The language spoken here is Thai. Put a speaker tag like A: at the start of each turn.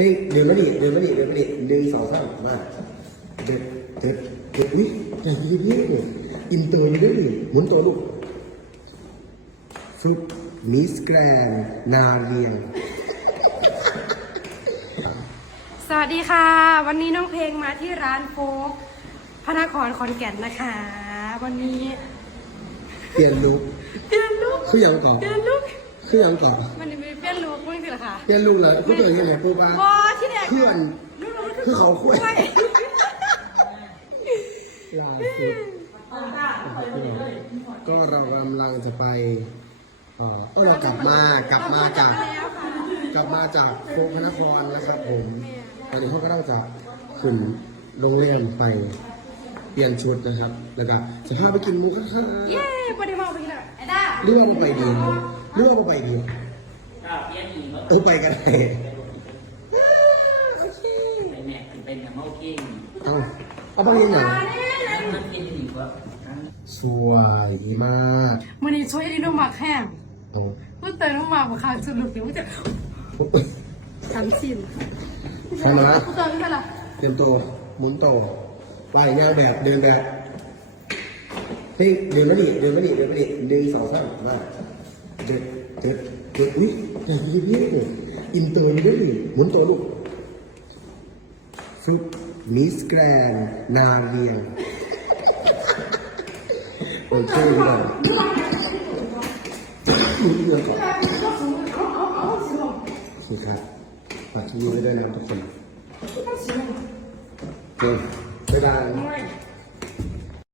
A: เฮ้ยเดินมาดิเดินมาดิเดินมาดิหนึ่งสองสามมาเด็ดเด็ดเด็ดอุ้ยแต่ยีเยี่ยอินเตอร์เลยดิหมุนตัวลูกฟลุปมิสแกรนนาเรียง
B: สวัสดีค่ะ วันนี้น้องเพลงมาที่ร้านโฟกพระนครขอนแก่นนะคะ วันนี้
A: เปลี่ยนลุก
B: เปลี่ยนลุก
A: คือยังก่อน
B: เปลี่ยนลุก
A: คือยังก่อน
B: มันจะมีเปลี่ ยนลุกไม่ใช่เหรอคะ
A: เปลี่ยนลุกเลยคือเปลี่ยนยังไงปุ๊บว่า
B: บอที่แรก
A: เพื่อน
B: นู่นนู่น
A: คือเขาคุย
B: ไม่
A: ล่าสุดก็เรากำลังจะไปเอ่อก็เรากลับมากลับมาจาก
B: แล้วค่ะ
A: กลับมาจากโคกพระนครนะครับผมตอนนี้เขาก็ต้องจะขึ้นโรงเรียนไปเปลี่ยนชุดนะครับ แล้วก็จะพาไปกินหมูกระทะ
B: เย้ปฏิมาไปกินอะไอ้ด้า
A: หรือว่าบ่ไปดีหรือว่าบ่ไปดี
C: ก็ เพี้ยนอีกว่า
A: เออไปกันเลย
C: เป็นแม็กเป็นกับเมากิ้ง
A: เอาเอาไปยังไง
C: มันเพี้ยนอีกว่า
A: สวยมาก
B: มันนี่ช่วยดิโนหมักแห้ง
A: เอา
B: มันเติมน้ำหมักมาค่ะสุดลูกเดี๋ยวมันจะทำสิน
A: ใช่ไหม
B: กูเติมไม่เป็นไร
A: เตรียมตัวหมุนโตวไปแนวแบบเดินแบบเฮ้ยเดินมาดิเดินมาดิเดินมาดิหนึ่งสองสามมา เด็ดเด็ดเด็ดอุ้ยแต่ยีเยี่ยอินเตอร์เลยดิหมุนตัวลูกฟลุปมิสแกรนนาเรียงโอเคเลยเรืองก่อนโอเคครับฝากที่นี่ไว้ด้วยนะทุกคนเฮ้ยบ๊ายบาย